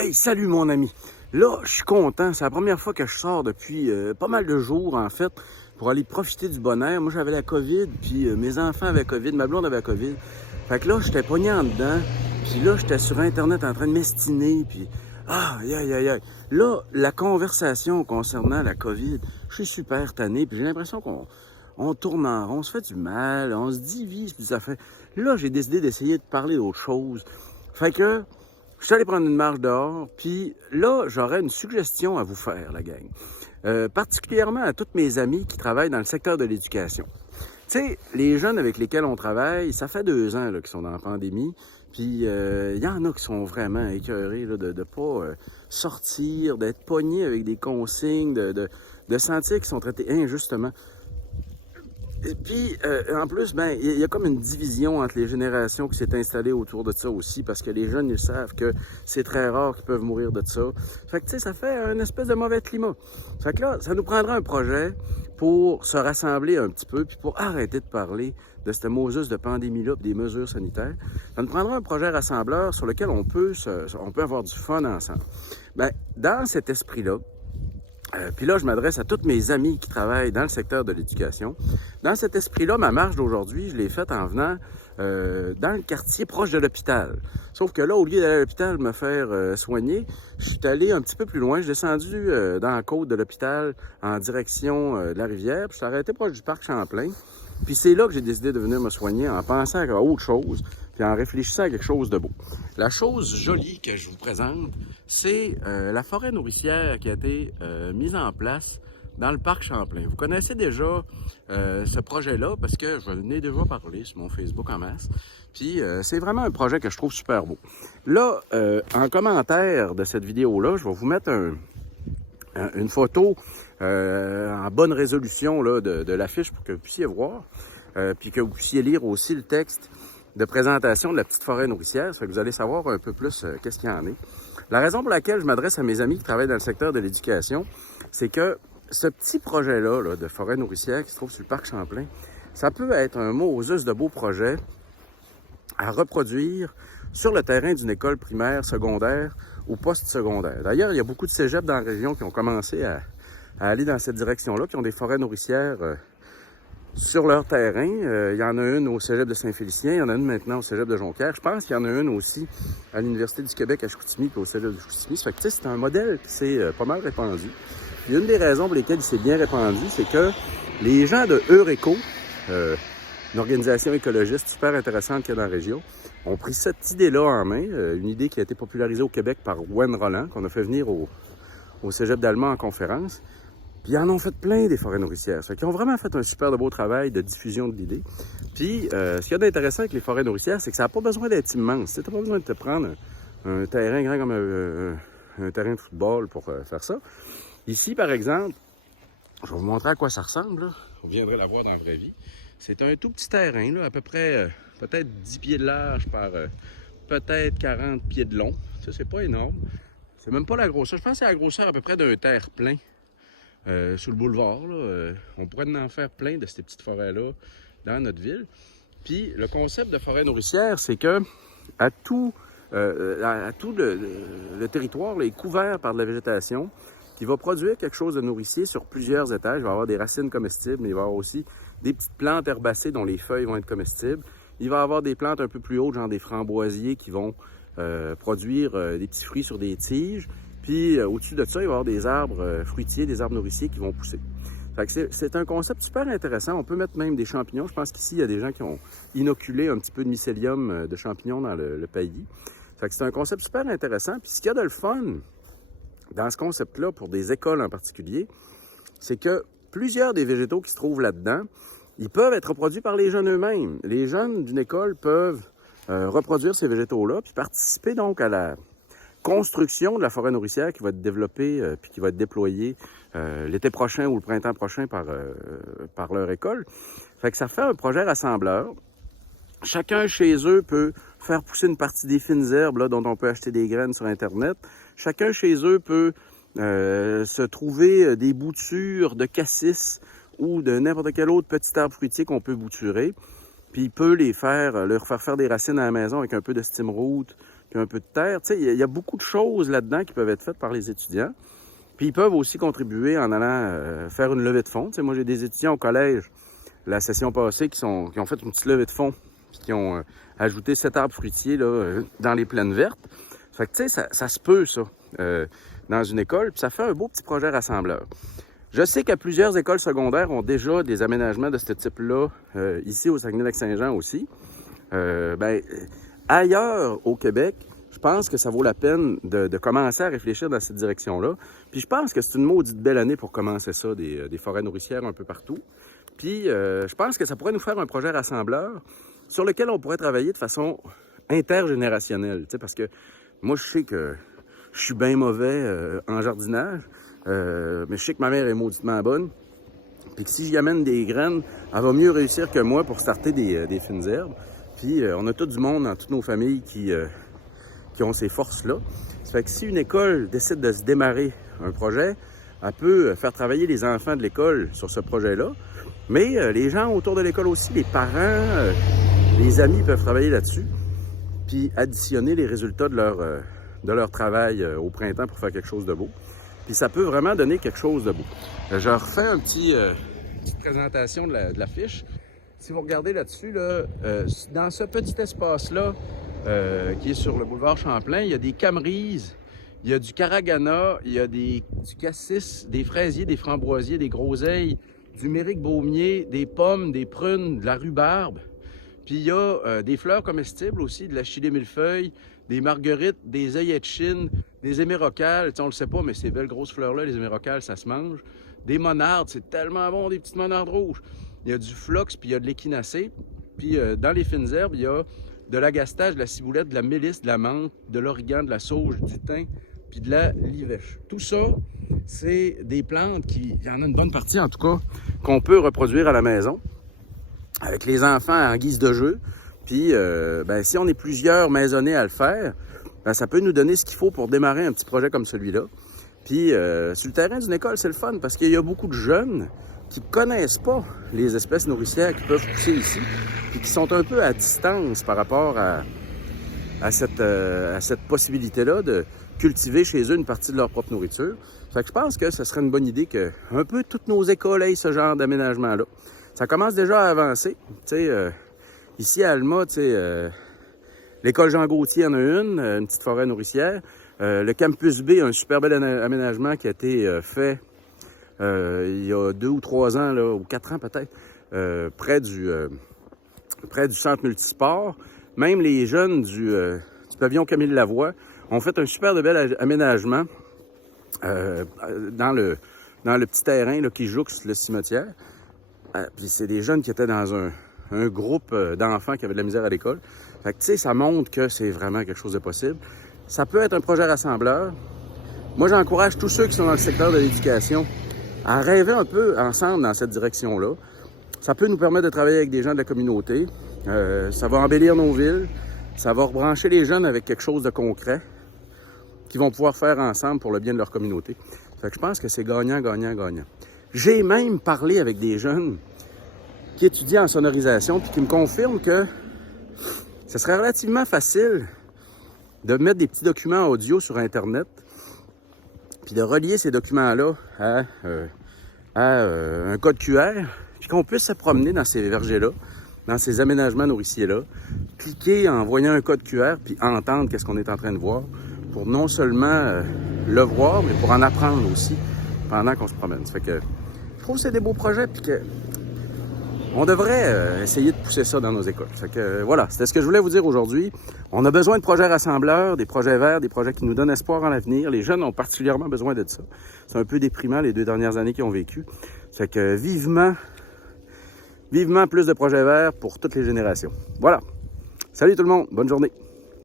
Hey, salut mon ami. Là, je suis content. C'est la première fois que je sors depuis pas mal de jours, en fait, pour aller profiter du bon air. Moi, j'avais la COVID, puis mes enfants avaient la COVID, ma blonde avait la COVID. Fait que là, j'étais pogné en dedans, puis là, j'étais sur Internet en train de m'estiner, puis aïe, aïe, aïe, aïe. Là, la conversation concernant la COVID, je suis super tanné, puis j'ai l'impression qu'on tourne en rond, on se fait du mal, on se divise, puis ça fait... Là, j'ai décidé d'essayer de parler d'autre chose. Fait que... je suis allé prendre une marche dehors, puis là, j'aurais une suggestion à vous faire, la gang. Particulièrement à tous mes amis qui travaillent dans le secteur de l'éducation. Tu sais, les jeunes avec lesquels on travaille, ça fait 2 ans qu'ils sont dans la pandémie, puis il y en a qui sont vraiment écœurés là, de ne pas sortir, d'être pognés avec des consignes, de sentir qu'ils sont traités injustement. Et puis, en plus, ben, il y a comme une division entre les générations qui s'est installée autour de ça aussi, parce que les jeunes, ils savent que c'est très rare qu'ils peuvent mourir de ça. Fait que, tu sais, ça fait un espèce de mauvais climat. Fait que là, ça nous prendra un projet pour se rassembler un petit peu, puis pour arrêter de parler de cette Moses de pandémie-là, puis des mesures sanitaires. Ça nous prendra un projet rassembleur sur lequel on peut avoir du fun ensemble. Ben, dans cet esprit-là, puis là, je m'adresse à tous mes amis qui travaillent dans le secteur de l'éducation. Dans cet esprit-là, ma marche d'aujourd'hui, je l'ai faite en venant dans le quartier proche de l'hôpital. Sauf que là, au lieu d'aller à l'hôpital me faire soigner, je suis allé un petit peu plus loin. Je suis descendu dans la côte de l'hôpital en direction de la rivière. Puis je suis arrêté proche du parc Champlain. Puis c'est là que j'ai décidé de venir me soigner en pensant à autre chose, puis en réfléchissant à quelque chose de beau. La chose jolie que je vous présente, c'est la forêt nourricière qui a été mise en place dans le parc Champlain. Vous connaissez déjà ce projet-là parce que je n'ai déjà parlé sur mon Facebook en masse. Puis c'est vraiment un projet que je trouve super beau. Là, en commentaire de cette vidéo-là, je vais vous mettre une photo en bonne résolution là, de l'affiche pour que vous puissiez voir, puis que vous puissiez lire aussi le texte de présentation de la petite forêt nourricière, ça fait que vous allez savoir un peu plus qu'est-ce qu'il y en est. La raison pour laquelle je m'adresse à mes amis qui travaillent dans le secteur de l'éducation, c'est que ce petit projet-là là, de forêt nourricière qui se trouve sur le parc Champlain, ça peut être un Moses de beau projet à reproduire sur le terrain d'une école primaire, secondaire ou post-secondaire. D'ailleurs, il y a beaucoup de cégeps dans la région qui ont commencé à aller dans cette direction-là, qui ont des forêts nourricières sur leur terrain. Il y en a une au cégep de Saint-Félicien, il y en a une maintenant au cégep de Jonquière. Je pense qu'il y en a une aussi à l'Université du Québec à Chicoutimi puis au cégep de Chicoutimi. Ça fait que, tu sais, c'est un modèle qui s'est pas mal répandu. Puis une des raisons pour lesquelles il s'est bien répandu, c'est que les gens de Eureco, une organisation écologiste super intéressante qu'il y a dans la région, ont pris cette idée-là en main, une idée qui a été popularisée au Québec par Gwen Roland, qu'on a fait venir au cégep d'Allemand en conférence. Puis ils en ont fait plein des forêts nourricières. Ils ont vraiment fait un super de beau travail de diffusion de l'idée. Puis ce qu'il y a d'intéressant avec les forêts nourricières, c'est que ça n'a pas besoin d'être immense. Tu n'as pas besoin de te prendre un terrain grand comme un terrain de football pour faire ça. Ici, par exemple, je vais vous montrer à quoi ça ressemble. Là. Vous viendrez la voir dans la vraie vie. C'est un tout petit terrain, là, à peu près peut-être 10 pieds de large par peut-être 40 pieds de long. Ça, c'est pas énorme. C'est même pas la grosseur. Je pense que c'est la grosseur à peu près d'un terre-plein sur le boulevard. Là. On pourrait en faire plein de ces petites forêts-là dans notre ville. Puis le concept de forêt nourricière, c'est que à tout le territoire là, est couvert par de la végétation qui va produire quelque chose de nourricier sur plusieurs étages. Il va y avoir des racines comestibles, mais il va y avoir aussi des petites plantes herbacées dont les feuilles vont être comestibles. Il va y avoir des plantes un peu plus hautes, genre des framboisiers qui vont produire des petits fruits sur des tiges. Puis au-dessus de ça, il va y avoir des arbres fruitiers, des arbres nourriciers qui vont pousser. Fait que c'est un concept super intéressant. On peut mettre même des champignons. Je pense qu'ici, il y a des gens qui ont inoculé un petit peu de mycélium de champignons dans le pays. Fait que c'est un concept super intéressant. Puis ce qu'il y a de le fun dans ce concept-là, pour des écoles en particulier, c'est que plusieurs des végétaux qui se trouvent là-dedans, ils peuvent être reproduits par les jeunes eux-mêmes. Les jeunes d'une école peuvent reproduire ces végétaux-là, puis participer donc à la construction de la forêt nourricière qui va être développée puis qui va être déployée l'été prochain ou le printemps prochain par leur école. Fait que ça fait un projet rassembleur. Chacun chez eux peut faire pousser une partie des fines herbes là, dont on peut acheter des graines sur Internet. Chacun chez eux peut se trouver des boutures de cassis ou de n'importe quel autre petit arbre fruitier qu'on peut bouturer. puis il peut leur faire des racines à la maison avec un peu de steam-root, puis un peu de terre. Tu sais, il y a beaucoup de choses là-dedans qui peuvent être faites par les étudiants. Puis ils peuvent aussi contribuer en allant faire une levée de fonds. Tu sais, moi, j'ai des étudiants au collège, la session passée, qui ont fait une petite levée de fonds, puis qui ont ajouté 7 arbres fruitiers là, dans les plaines vertes. Fait que, tu sais, ça se peut, ça, dans une école, puis ça fait un beau petit projet rassembleur. Je sais que plusieurs écoles secondaires ont déjà des aménagements de ce type-là, ici au Saguenay-Lac-Saint-Jean aussi. Ailleurs au Québec, je pense que ça vaut la peine de commencer à réfléchir dans cette direction-là. Puis je pense que c'est une maudite belle année pour commencer ça, des forêts nourricières un peu partout. Puis je pense que ça pourrait nous faire un projet rassembleur sur lequel on pourrait travailler de façon intergénérationnelle. Tu sais, parce que moi, je sais que je suis bien mauvais en jardinage, mais je sais que ma mère est mauditement bonne. Puis que si j'y amène des graines, elle va mieux réussir que moi pour starter des fines herbes. Puis on a tout du monde dans toutes nos familles qui ont ces forces-là. Ça fait que si une école décide de se démarrer un projet, elle peut faire travailler les enfants de l'école sur ce projet-là. Mais les gens autour de l'école aussi, les parents, les amis peuvent travailler là-dessus. Puis additionner les résultats de leur travail au printemps pour faire quelque chose de beau. Puis ça peut vraiment donner quelque chose de beau. Je refais une petite présentation de la fiche. Si vous regardez là-dessus, là, dans ce petit espace-là, qui est sur le boulevard Champlain, il y a des camerises, il y a du caragana, il y a du cassis, des fraisiers, des framboisiers, des groseilles, du méric baumier, des pommes, des prunes, de la rhubarbe. Puis il y a des fleurs comestibles aussi, de la chili millefeuille, des marguerites, des œillets de Chine, des émérocales. On le sait pas, mais ces belles grosses fleurs-là, les émérocales, ça se mange. Des monardes, c'est tellement bon, des petites monardes rouges. Il y a du phlox, puis il y a de l'échinacée. Puis dans les fines herbes, il y a de l'agastache, de la ciboulette, de la mélisse, de la menthe, de l'origan, de la sauge, du thym, puis de la livèche. Tout ça, c'est des plantes il y en a une bonne partie en tout cas, qu'on peut reproduire à la maison avec les enfants en guise de jeu. Puis si on est plusieurs maisonnés à le faire, ça peut nous donner ce qu'il faut pour démarrer un petit projet comme celui-là. Puis sur le terrain d'une école, c'est le fun parce qu'il y a beaucoup de jeunes qui ne connaissent pas les espèces nourricières qui peuvent pousser ici, puis qui sont un peu à distance par rapport à cette possibilité-là de cultiver chez eux une partie de leur propre nourriture. Fait que je pense que ce serait une bonne idée que un peu toutes nos écoles aient ce genre d'aménagement-là. Ça commence déjà à avancer. Ici à Alma, l'école Jean-Gaultier en a une petite forêt nourricière. Le campus B a un super bel aménagement qui a été fait il y a 2 ou 3 ans, là, ou 4 ans peut-être, près du centre multisport. Même les jeunes du pavillon Camille Lavoie ont fait un super de bel aménagement dans le petit terrain là, qui jouxte le cimetière. Puis c'est des jeunes qui étaient dans un groupe d'enfants qui avaient de la misère à l'école. Fait que tu sais, ça montre que c'est vraiment quelque chose de possible. Ça peut être un projet rassembleur. Moi, j'encourage tous ceux qui sont dans le secteur de l'éducation à rêver un peu ensemble dans cette direction-là. Ça peut nous permettre de travailler avec des gens de la communauté. Ça va embellir nos villes. Ça va rebrancher les jeunes avec quelque chose de concret qu'ils vont pouvoir faire ensemble pour le bien de leur communauté. Fait que je pense que c'est gagnant, gagnant, gagnant. J'ai même parlé avec des jeunes qui étudient en sonorisation puis qui me confirment que ce serait relativement facile de mettre des petits documents audio sur Internet puis de relier ces documents-là à un code QR, puis qu'on puisse se promener dans ces vergers-là, dans ces aménagements nourriciers-là, cliquer en voyant un code QR, puis entendre qu'est-ce qu'on est en train de voir, pour non seulement le voir, mais pour en apprendre aussi pendant qu'on se promène. Ça fait que je trouve que c'est des beaux projets, puis que on devrait essayer de pousser ça dans nos écoles. Fait que voilà, c'était ce que je voulais vous dire aujourd'hui. On a besoin de projets rassembleurs, des projets verts, des projets qui nous donnent espoir en l'avenir. Les jeunes ont particulièrement besoin de ça. C'est un peu déprimant les 2 dernières années qu'ils ont vécu. Fait que vivement plus de projets verts pour toutes les générations. Voilà. Salut tout le monde, bonne journée.